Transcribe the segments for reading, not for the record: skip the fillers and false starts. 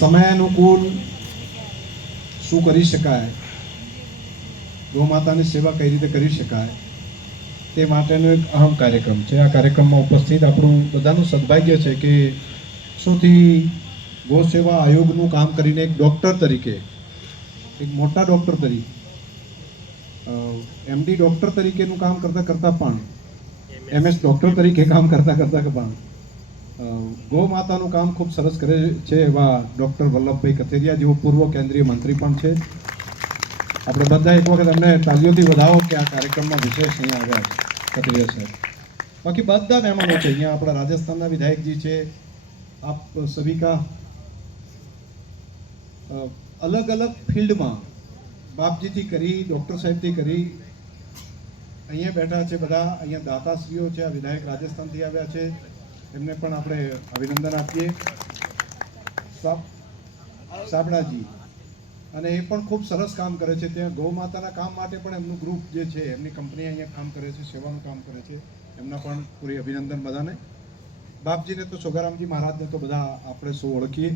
સમયાનુકૂળ શું કરી શકાય, ગૌ માતાની સેવા કઈ રીતે કરી શકાય તે માટેનો એક અહમ કાર્યક્રમ છે. આ કાર્યક્રમમાં ઉપસ્થિત આપણું બધાનું સદભાગ્ય છે કે વર્ષોથી ગૌ સેવા આયોગનું કામ કરીને એક ડૉક્ટર તરીકે, એક મોટા ડૉક્ટર તરીકે, એમડી ડૉક્ટર તરીકેનું કામ કરતાં પણ MS ડૉક્ટર તરીકે કામ કરતાં પણ ગૌ માતાનું કામ ખૂબ સરસ કરે છે એવા ડૉક્ટર વલ્લભભાઈ કથિરિયા જેઓ પૂર્વ કેન્દ્રીય મંત્રી પણ છે. આપણે બધા એક વખત એમને તાલીઓથી વધાવો કે આ કાર્યક્રમમાં વિશેષ અહીંયા આવ્યા છે કથિરિયા સાહેબ. બાકી બધા મહેમાનો છે અહીંયા, આપણા રાજસ્થાનના વિધાયકજી છે, આપ સવિકા અલગ અલગ ફિલ્ડમાં બાપજીથી કરી, ડૉક્ટર સાહેબથી કરી અહીંયા બેઠા છે બધા. અહીંયા દાતાશ્રીઓ છે, આ વિધાયક રાજસ્થાનથી આવ્યા છે, એમને પણ આપણે અભિનંદન આપીએ. સાબડાજી, અને એ પણ ખૂબ સરસ કામ કરે છે. ત્યાં ગૌ માતાના કામ માટે પણ એમનું ગ્રુપ જે છે, એમની કંપની અહીંયા કામ કરે છે, સેવાનું કામ કરે છે, એમના પણ પૂરી અભિનંદન બધાને. બાપજીને તો છોગારામજી મહારાજને તો બધા આપણે સૌ ઓળખીએ.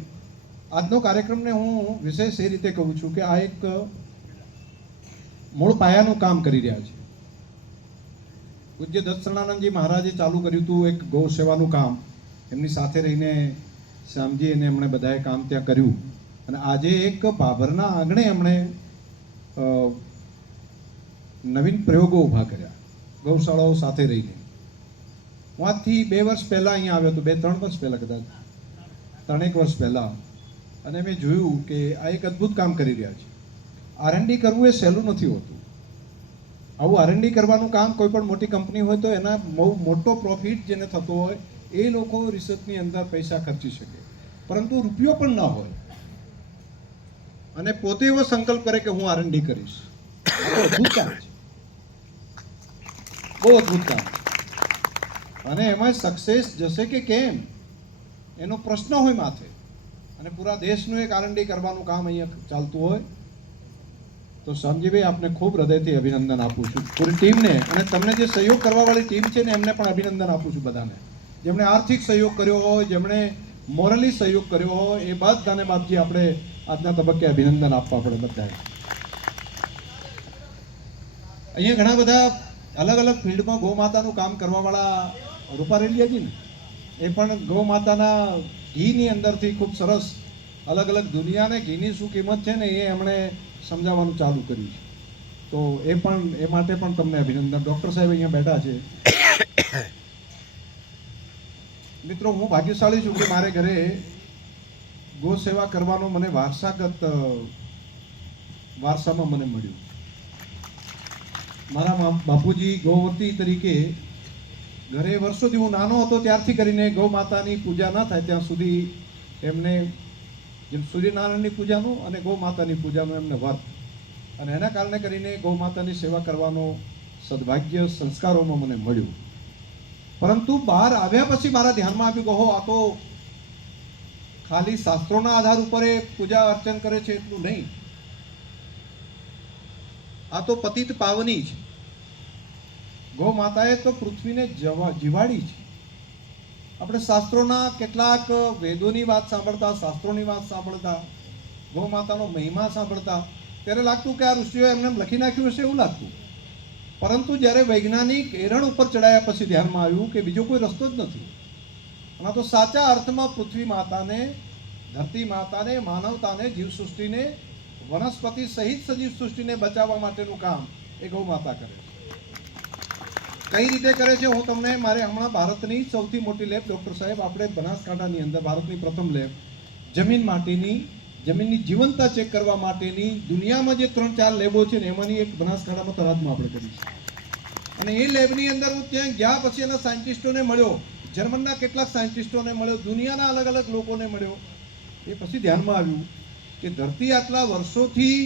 આજનો કાર્યક્રમને હું વિશેષ એ રીતે કહું છું કે આ એક મૂળ પાયાનું કામ કરી રહ્યા છે. પૂજ્ય દત્તસરણાનંદજી મહારાજે ચાલુ કર્યું હતું એક ગૌ સેવાનું કામ. એમની સાથે રહીને શ્યામજી અને એમણે બધાએ કામ ત્યાં કર્યું, અને આજે એક ભાભરના આંગણે એમણે નવીન પ્રયોગો ઊભા કર્યા ગૌશાળાઓ સાથે રહીને. હું આજથી 2 વર્ષ પહેલાં અહીંયા આવ્યો હતો, 2-3 વર્ષ પહેલાં, કદાચ 3-1 વર્ષ પહેલાં, અને મેં જોયું કે આ એક અદ્ભુત કામ કરી રહ્યા છે. R&D કરવું એ સહેલું નથી હોતું. આવું R&D કરવાનું કામ કોઈ પણ મોટી કંપની હોય તો એના બહુ મોટો પ્રોફિટ જેને થતો હોય એ લોકો રિસર્ચની અંદર પૈસા ખર્ચી શકે, પરંતુ રૂપિયો પણ ના હોય અને પોતે એવો સંકલ્પ કરે કે હું R&D કરીશ. અદ્ભુત કામ છે, બહુ અદ્ભુત કામ. અને એમાં સક્સેસ જશે કે કેમ એનો પ્રશ્ન હોય માથે, અને પૂરા દેશનું એક R&D કરવાનું કામ અહીંયા ચાલતું હોય તો શ્યામજીભાઈ આપને ખૂબ હૃદયથી અભિનંદન આપું છું, પૂરી ટીમને. અને તમને જે સહયોગ કરવાવાળી ટીમ છે ને એમને પણ અભિનંદન આપું છું બધાને, જેમણે આર્થિક સહયોગ કર્યો હોય, જેમણે મોરલી સહયોગ કર્યો હોય, એ બધાને બાપજી આપણે આજના તબક્કે અભિનંદન આપવા પડે બધાએ. અહીંયા ઘણા બધા અલગ અલગ ફિલ્ડમાં ગૌ માતાનું કામ કરવાવાળા રૂપારેલિયાજી ને એ પણ ગૌ માતાના ઘીની અંદરથી ખૂબ સરસ અલગ અલગ દુનિયાને ઘીની શું કિંમત છે ને એ એમણે સમજાવવાનું ચાલુ કર્યું છે. તો એ માટે પણ તમને અભિનંદન. ડૉક્ટર સાહેબ અહીંયા બેઠા છે. મિત્રો, હું ભાગ્યશાળી છું કે મારે ઘરે ગૌ સેવા કરવાનો મને વારસામાં મને મળ્યું. મારા બાપુજી ગૌવર્તી તરીકે ઘરે વર્ષોથી, હું નાનો હતો ત્યારથી કરીને ગૌ માતાની પૂજા ના થાય ત્યાં સુધી એમને જેમ સૂર્યનારાયણની પૂજાનું અને ગૌ માતાની પૂજાનું એમને વર્ત, અને એના કારણે કરીને ગૌ માતાની સેવા કરવાનો સદભાગ્ય સંસ્કારોમાં મને મળ્યું. પરંતુ બહાર આવ્યા પછી મારા ધ્યાનમાં આવ્યું કે આ તો ખાલી શાસ્ત્રોના આધાર ઉપર એ પૂજા અર્ચન કરે છે એટલું નહીં, આ તો પતિત પાવની છે. ગૌ માતાએ તો પૃથ્વીને જીવાડી છે. આપણે શાસ્ત્રોના કેટલાક વેદોની વાત સાંભળતા, શાસ્ત્રોની વાત સાંભળતા, ગૌ માતાનો મહિમા સાંભળતા ત્યારે લાગતું કે આ ઋષિઓએ એમને લખી નાખ્યું હશે એવું લાગતું. પરંતુ જ્યારે વૈજ્ઞાનિક એરણ ઉપર ચડાયા પછી ધ્યાનમાં આવ્યું કે બીજો કોઈ રસ્તો જ નથી. આમાં તો સાચા અર્થમાં પૃથ્વી માતાને, ધરતી માતાને, માનવતાને, જીવસૃષ્ટિને, વનસ્પતિ સહિત સજીવ સૃષ્ટિને બચાવવા માટેનું કામ એ ગૌ માતા કરે છે. કઈ રીતે કરે છે હું તમને, મારે હમણાં ભારતની સૌથી મોટી લેબ ડૉક્ટર સાહેબ આપણે બનાસકાંઠાની અંદર, ભારતની પ્રથમ લેબ જમીનની જીવંતતા ચેક કરવા માટેની દુનિયામાં જે 3-4 લેબો છે ને એમાંની એક બનાસકાંઠામાં તળાજમાં આપણે કરી છે. અને એ લેબની અંદર હું ત્યાં ગયા પછી એના સાયન્ટિસ્ટોને મળ્યો, જર્મનના કેટલાક સાયન્ટિસ્ટોને મળ્યો, દુનિયાના અલગ અલગ લોકોને મળ્યો. એ પછી ધ્યાનમાં આવ્યું કે ધરતી આટલા વર્ષોથી,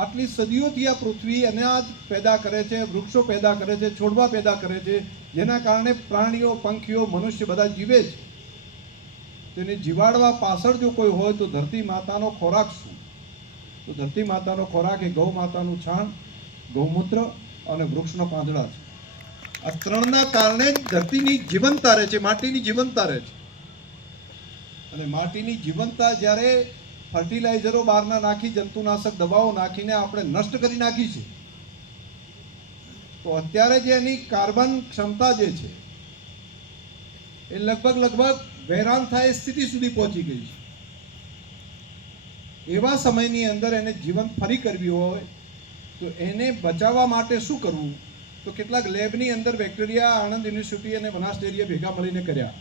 આટલી સદીઓથી આ પૃથ્વી અનાજ પેદા કરે છે, વૃક્ષો પેદા કરે છે, છોડવા પેદા કરે છે, જેના કારણે પ્રાણીઓ, પંખીઓ, મનુષ્ય બધા જીવે છે. તેને જીવાડવા પાછળ જો કોઈ હોય તો ધરતી માતાનો ખોરાક શું? તો ધરતી માતાનો ખોરાક એ ગૌ માતાનું છાણ, ગૌમૂત્ર અને વૃક્ષનો પાંદડા છે. આ ત્રણના કારણે જ ધરતીની જીવંતતા રહે છે, માટીની જીવંતતા રહે છે. અને માટીની જીવંતતા જ્યારે ફર્ટિલાઇઝરો બહારના નાખી, જંતુનાશક દવાઓ નાખીને આપણે નષ્ટ કરી નાખી છે. તો અત્યારે જે એની કાર્બન ક્ષમતા જે છે એ લગભગ વહેરાન થાય સ્થિતિ સુધી પહોંચી ગઈ છે. એવા સમયની અંદર એને જીવંત ફરી કરવી હોય તો એને બચાવવા માટે શું કરવું? તો કેટલાક લેબની અંદર બેક્ટેરિયા આણંદ યુનિવર્સિટી અને બનાસ ડેરીએ ભેગા મળીને કર્યા.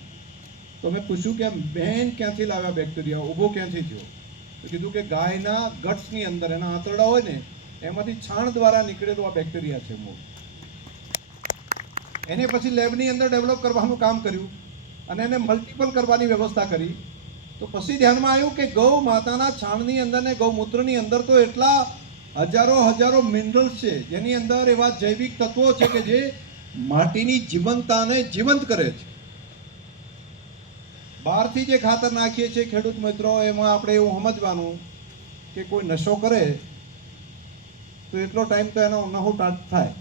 તો મેં પૂછ્યું કે બેન ક્યાંથી લાવ્યા બેક્ટેરિયા, ઊભો ક્યાંથી થયો? તો કીધું કે ગાયના ગટ્સની અંદર એના આંતરડા હોય ને એમાંથી છાણ દ્વારા નીકળેલો આ બેક્ટેરિયા છે મૂળ. એને પછી લેબની અંદર ડેવલપ કરવાનું કામ કર્યું અને એને મલ્ટિપલ કરવાની વ્યવસ્થા કરી. તો પછી ધ્યાનમાં આવ્યું કે ગૌ માતાના છાણની અંદર ને ગૌમૂત્રની અંદર તો એટલા હજારો મિનરલ્સ છે, જેની અંદર એવા જૈવિક તત્વો છે કે જે માટીની જીવંતતાને જીવંત કરે છે. બહારથી જે ખાતર નાખીએ છીએ ખેડૂત મિત્રો, એમાં આપણે એવું સમજવાનું કે કોઈ નશો કરે તો એટલો ટાઈમ તો એનો નહો થાય,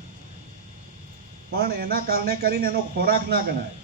પણ એના કારણે કરીને એનો ખોરાક ના ગણાય.